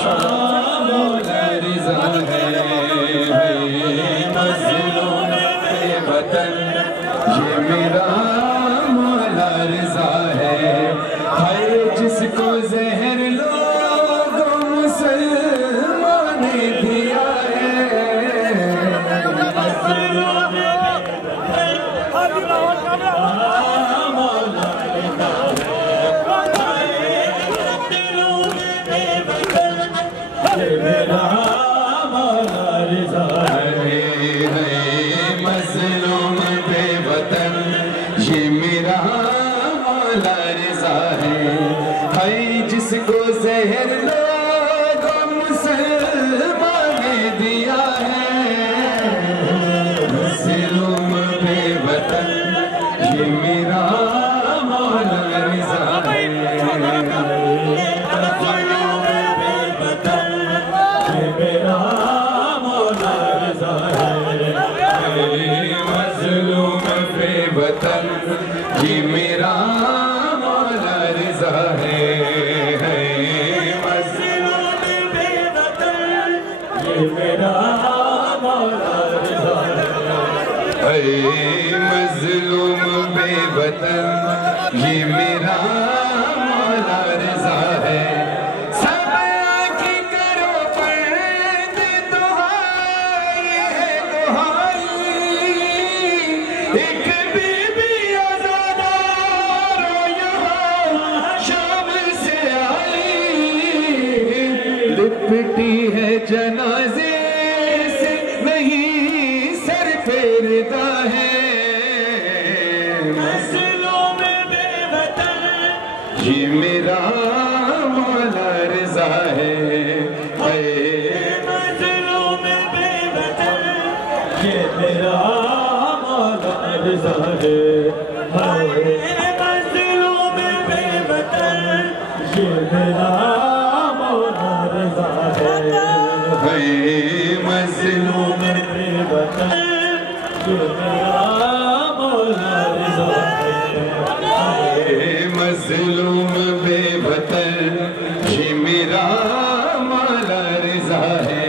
مولا رضا ہے مظلوم بے وطن یہ میرا مولا رضا ہے جس کو زہر لوگوں مسلمان نے دیا ہے مظلوم بے وطن یہ میرا مولا رضا ہے جس کو زہر لوگوں مسلمان نے دیا ہے مظلوم بے وطن یہ میرا مولا رضا ہے مظلوم بے وطن یہ میرا مولا رضا ہے مظلوم بے وطن یہ میرا مولا رضا ہے مظلوم بے وطن یہ میرا مولا رضا ہے مظلوم بے وطن یہ میرا مولا رضا ہے لپٹی ہے جنازے سے نہیں سر پھیرتا ہے مظلوم بے وطن یہ میرا مولا رضا ہے مظلوم بے وطن یہ میرا مولا رضا ہے مظلوم بے وطن یہ میرا مظلوم بے وطن یہ میرا مولا رضا ہے مظلوم بے وطن یہ میرا مولا رضا ہے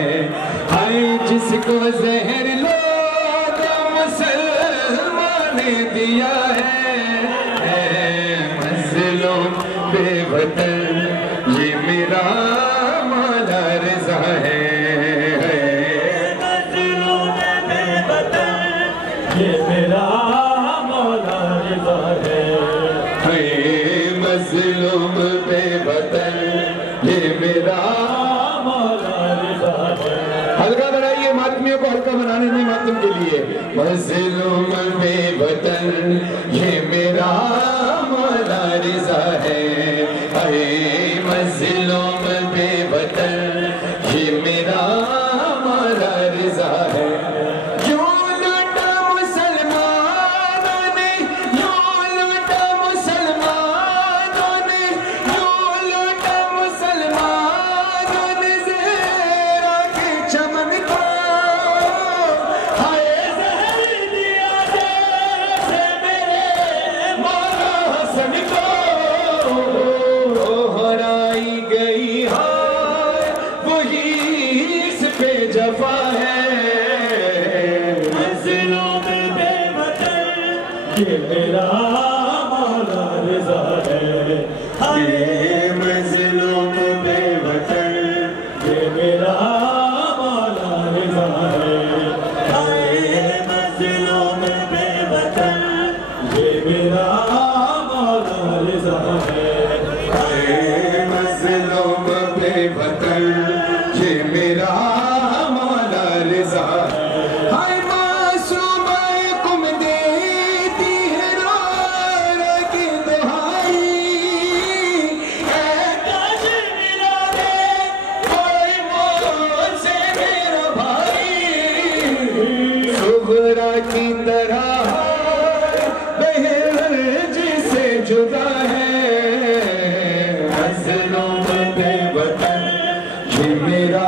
جس کو زہر لوگوں مسلمان نے دیا ہے مظلوم بے وطن یہ میرا مولا رضا ہے مظلوم بے وطن یہ میرا مولا رضا ہے مظلوم بے وطن یہ میرا مولا رضا ہے ہلکا بنائیے ماتمیوں کو ہلکا بنانے نہیں ماتم کے لیے مظلوم بے وطن یہ میرا مولا رضا ہے مظلوم بے وطن یہ میرا مولا رضا ہے یوں لوٹا مسلمانوں نے یوں لوٹا مسلمانوں نے یوں لوٹا مسلمانوں نے زہرا کے چمن کو ہائے زہر دیا جیسے میرے مولا حسن کو ہرائی گئی وہی اس پہ جفا ہے مظلوم بے وطن یہ میرا مولا رضا ہے مظلوم بے وطن یہ میرا مولا رضا ہے مظلوم بے وطن یہ میرا مولا رضا ہے مظلوم بے وطن یہ میرا مولا رضا ہے معصومہ قم دیتی ہے رو کی دہائی اے تاج ملا دے کوئی موت سے میرا بھائی صغرا کی طرح بہر جسے جدا ہے مظلوم بے وطن یہ میرا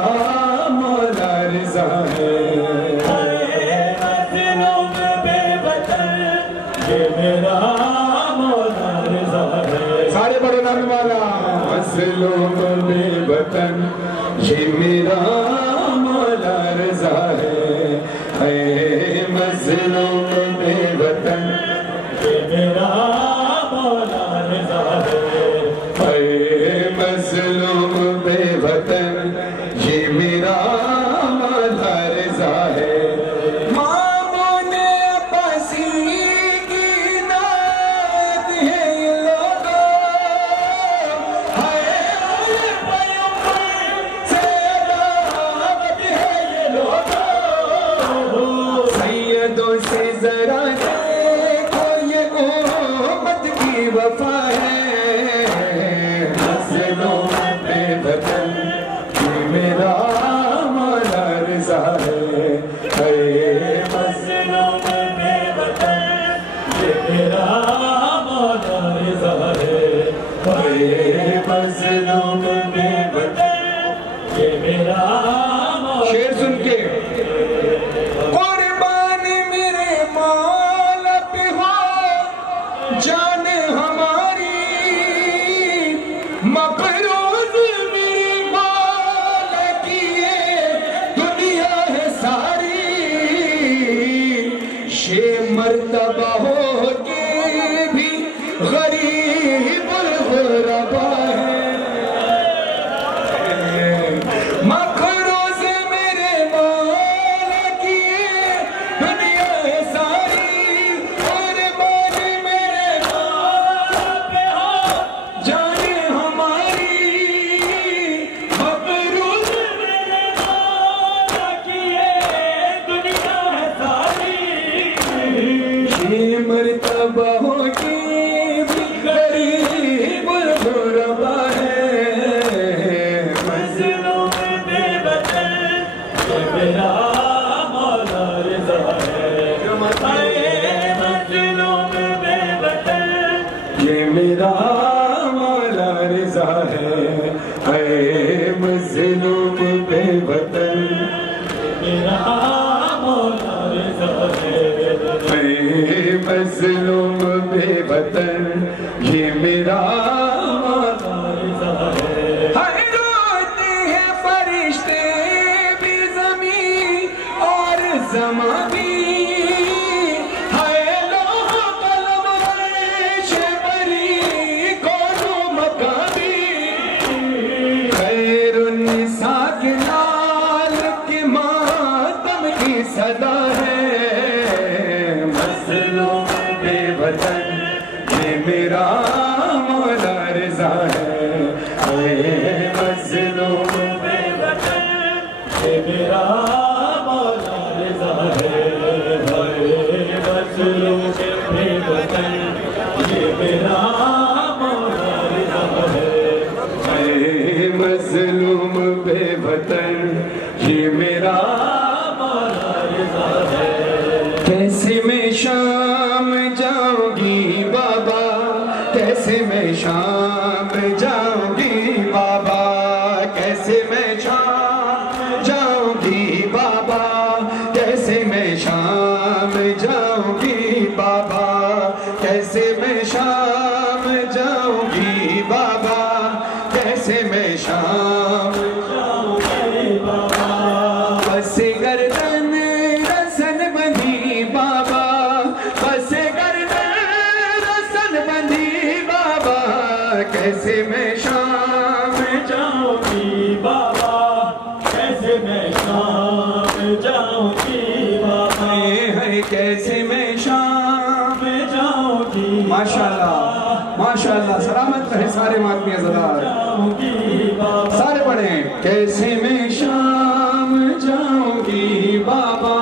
مولا رضا ہے مظلوم بے وطن یہ میرا مولا رضا ہے سارے بڑے نام والا مظلوم بے وطن یہ میرا مولا رضا ہے، اے مظلوم بے وطن یہ میرا مولا رضا ہے، اے مظلوم بے وطن یہ میرا مولا رضا ہے۔ مامون عباسی کی نعت ہے یہ لوگوں، ہائے پیغمبر سے دعوت ہے یہ لوگوں، سیدوں سے ذرا دیکھو یہ امت کی وفا ہے، مظلوم بے وطن یہ میرا مولا رضا ہے، اے مظلوم بے وطن یہ میرا مولا رضا ہے، اے مظلوم بے وطن یہ میرا مولا۔ شعر سن کے قربان میرے مولا پہ ہو جان ہماری، مقروض میرے مولا کی یہ دنیا ہے ساری، یہ مرتبہ ہو کے بھی غریب الغربا ہے، مقروض میرے مولا کی یہ دنیا ہے ساری، قربان میرے مولا پہ ہو جان ہماری، مقروض میرے مولا کی یہ دنیا ہے ساری، یہ مرتبہ ہو کے بھی غریب الغربا ہے، مظلوم بے وطن یہ میرا مولا رضا ہے، اے مظلوم بے وطن یہ میرا مولا رضا ہے، اے مظلوم بے وطن میرا مولا رضا ہے، اے مظلوم بے وطن یہ میرا مولا رضا ہے۔ ہائے روتے ہیں فرشتے بھی زمین اور زمان بھی، ہائے لوح قلم عرش بری کون و مکان بھی، خیر النساء کے نال کے ماتم کی صدا ہے، مظلوم بے وطن یہ میرا مولا رضا ہے، اے مظلوم بے وطن یہ میرا مولا رضا ہے، اے مظلوم بے وطن یہ میرا مولا رضا ہے، اے مظلوم بے وطن یہ میرا مولا رضا ہے۔ کیسے میں شام جاؤں گی بابا، کیسے میں شام جاؤں گی بابا، کیسے میں شام جاؤں گی بابا، کیسے میں شام جاؤں گی بابا، کیسے میں شام جاؤں گی بابا، کیسے میں شام جاؤں گی بابا، بس گردن رسن بندھی بابا، بس گردن رسن بندھی بابا، کیسے میں شام جاؤں گی بابا، کیسے میں شام جاؤں گی بابا، ہے کیسے میں شام جاؤں گی، ماشاءاللہ ماشاءاللہ، سلامت رہے سارے ماتمی عزدار، سارے پڑھیں، کیسے میں شام جاؤں گی بابا،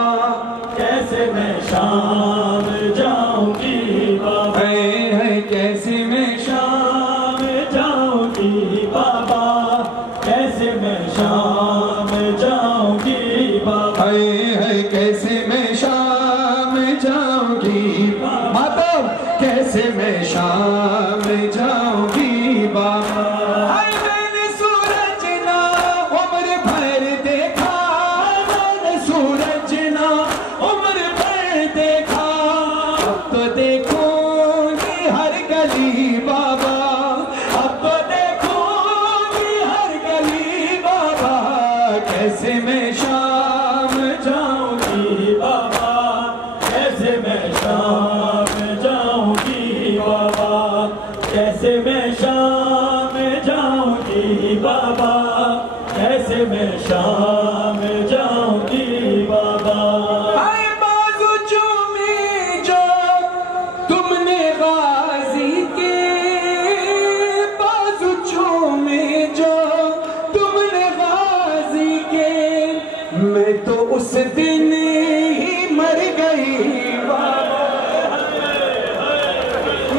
کیسے میں شام جاؤں گی بابا، ہے کیسے میں شام جاؤں گی بابا، کیسے میں شام جاؤں گی بابا، ہے کیسے میں شام جاؤں گی بابا، ماتم کیسے میں شام جاؤں گی بابا، میں نے سورج نہ عمر بھر دیکھا، میں نے سورج نہ عمر بھر دیکھا، اب تو دیکھوں گی ہر گلی بابا، اب تو دیکھوں گی ہر گلی بابا، کیسے میں شام جاؤں گی بابا کیسے میں شام جاؤں گی بابا کیسے میں شام جاؤں گی بابا کیسے میں شام جاؤں گی بابا آئے بازو چومے جو تم نے غازی کے بازو چومے جو تم نے غازی کے میں تو اس دن ہی مر گئی بابا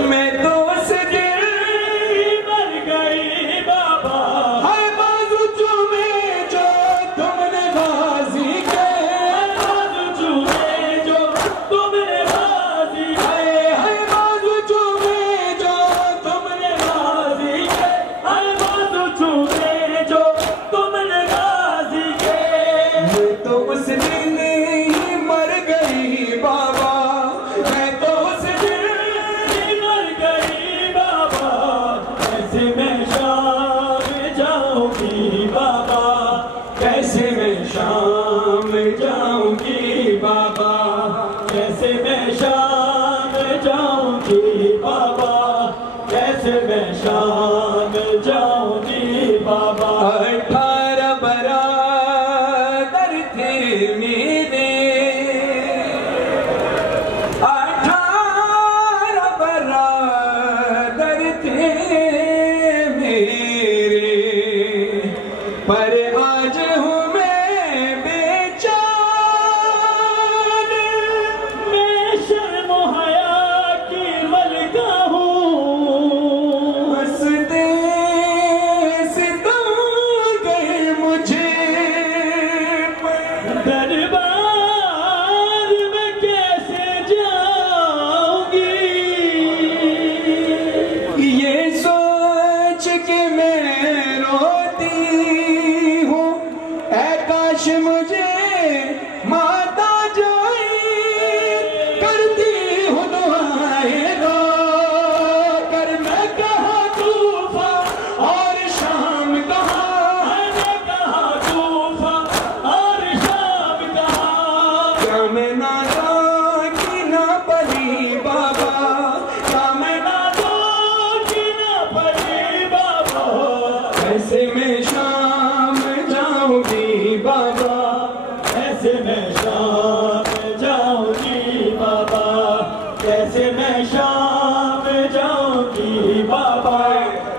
میں تو اس دن ہی مر گئی بابا ہائے بازو چومے جو تم نے غازی کے بازو چومے جو تم نے غازی کے ہائے بازو چومے جو تم نے غازی کے ہائے بازو چومے جو تم نے غازی کے میں تو اس دن ہی مر گئی بابا میں تو اس دن ہی مر گئی بابا کیسے میں شام جاؤں گی بابا کیسے میں شام جاؤں گی بابا کیسے میں شام جاؤں گی بابا کیسے میں شام جاؤں گی بابا 18 برادر تھے میرے 18 برادر تھے میرے پر آج ہوں میں بے چار میں شرم و حیا کی ملکہ ہوں ہنستے ستم گئے مجھے دربار میں کیسے جاؤں گی یہ سوچ کے میں روتی ہوں اے کاش مجھے ماتا جائے کرتی ہوں دعائیں رو کر میں کہاں طوفہ اور شام کہاں میں کہاں طوفہ اور شام کہاں کیا میں ناداں کی نہ پڑی بابا کیا میں ناداں کی نہ پڑی بابا کیسے میں شام جاؤں گی بابا کیسے میں شام جاؤں گی بابا کیسے میں شام جاؤں گی بابا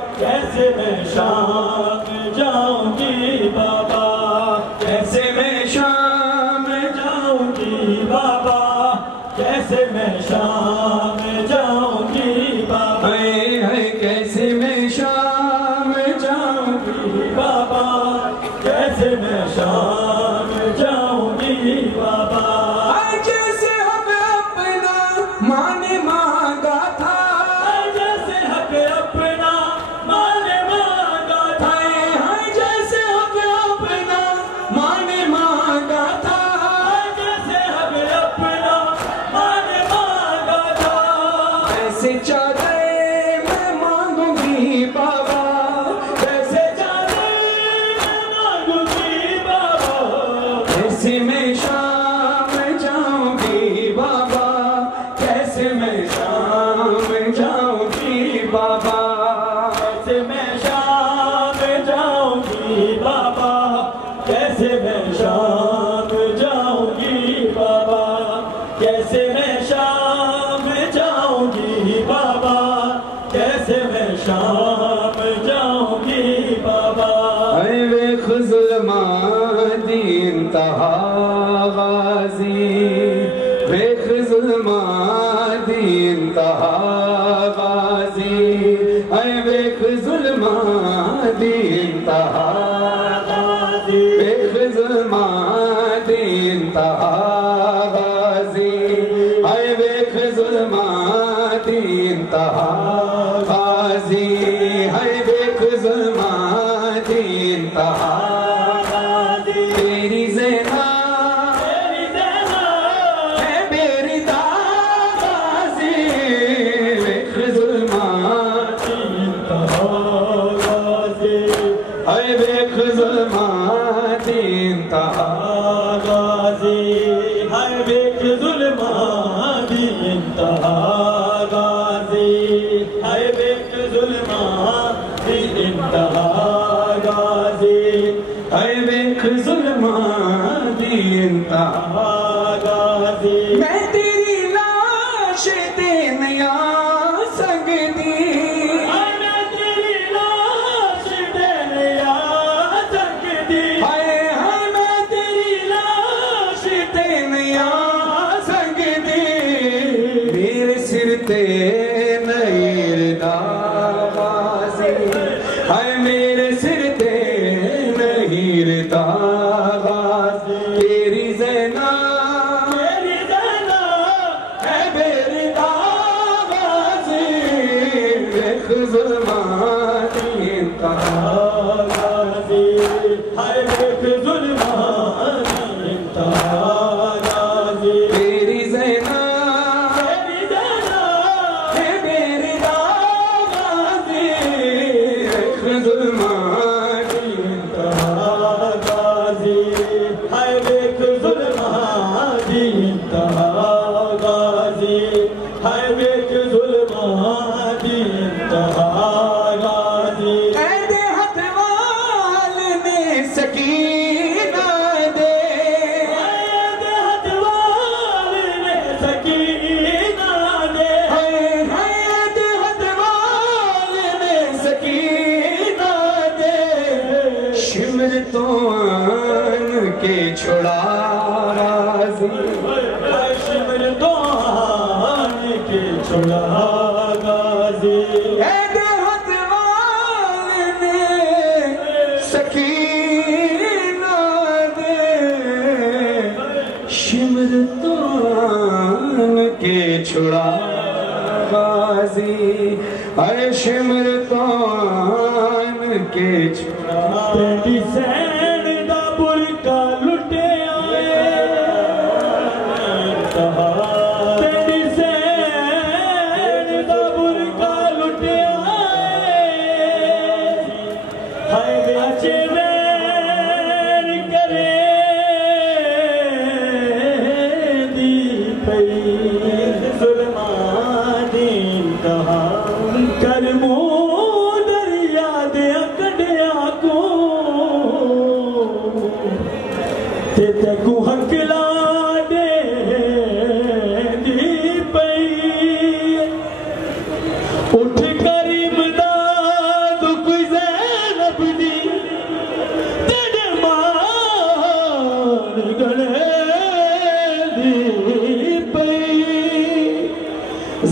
کیسے میں شام جاؤں گی بابا کیسے میں شام جاؤں گی بابا کیسے میں شام جاؤں گی بابا کیسے میں شام جاؤں گی بابا کیسے میں شام جاؤں گی بابا جیسے ہم اپنا مان مانگا تھا جیسے حق اپنا مان مانگا تھا جیسے حق اپنا مان مانگا تھا جیسے حق اپنا مان مانگا تھا ایسے چادر میں مانگوں گی بابا کیسے چادر میں مانگوں گی بابا کیسے میں شام جاؤں گی بابا کیسے میں شام جاؤں گی بابا کیسے میں شام جاؤں گی بابا کیسے میں شام جاؤں گی بابا کیسے میں شام جاؤں گی بابا کیسے میں شام جاؤں گی بابا ویخ ظلمات انتہا غازی ویخ ظلمات انتہا غازی ویخ ظلمات انتہا غازی ویخ ظلمات انتہا غازی ویخ ظلمات انتہا غازی ویخ ظلمات انتہا غازی تیری زینا ہے میری غازی ویخ ظلمات انتہا غازی ویخ ظلمات انتہا انتہا غازی ہائے بیک ظلمان دی انتہا غازی ہائے بیک ظلمان دی انتہا غازی ہائے بیک ظلمان دی انتہا غازی میں تیری لاش تے نیا سکتی میں تیری لاش تے نیا سکتی ہائے میں تیری لاش تے نیا سکتی میرے سر تے نہیں ردا غازی ہائے میرے سر تے نہیں ردا غازی تیری زینہ ظلمان دی انتہا غازی ہائے بیک ظلمان دی انتہا غازی تیری زینہ ہے میری غازی بیک ظلمان دی انتہا غازی ہائے بیک ظلمان دی انتہا غازی ہائے بیک ظلمان دی انتہا غازی اے دیہت والے میں سکینہ دے اے دیہت والے میں سکینہ دے اے دیہت والے میں سکینہ دے شمر تو آن کے چھڑا غازی شمر تو آن کے چھڑا غازی اے دیہت والے میں سکینہ دے شمر تو آن کے چھڑا غازی اے شمر تو آن کے چھڑا تیری سین دا برکا لٹے آئے تیری سین دا برکا لٹے آئے ہائے بچے وین کرے دی پئی ظلمان دی انتہا کرمو دریا دیا کڈیا کو تے تکو حق لا دے دی پئی اٹھ کر امداد کوئی زینب دی تیرے مان گڑے دی پئی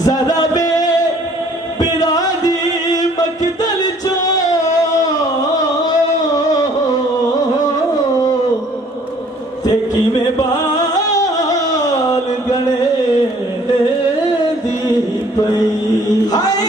ذرا بے برادی مقتل چو تیکی میں بال گڑے دی پئی ہائے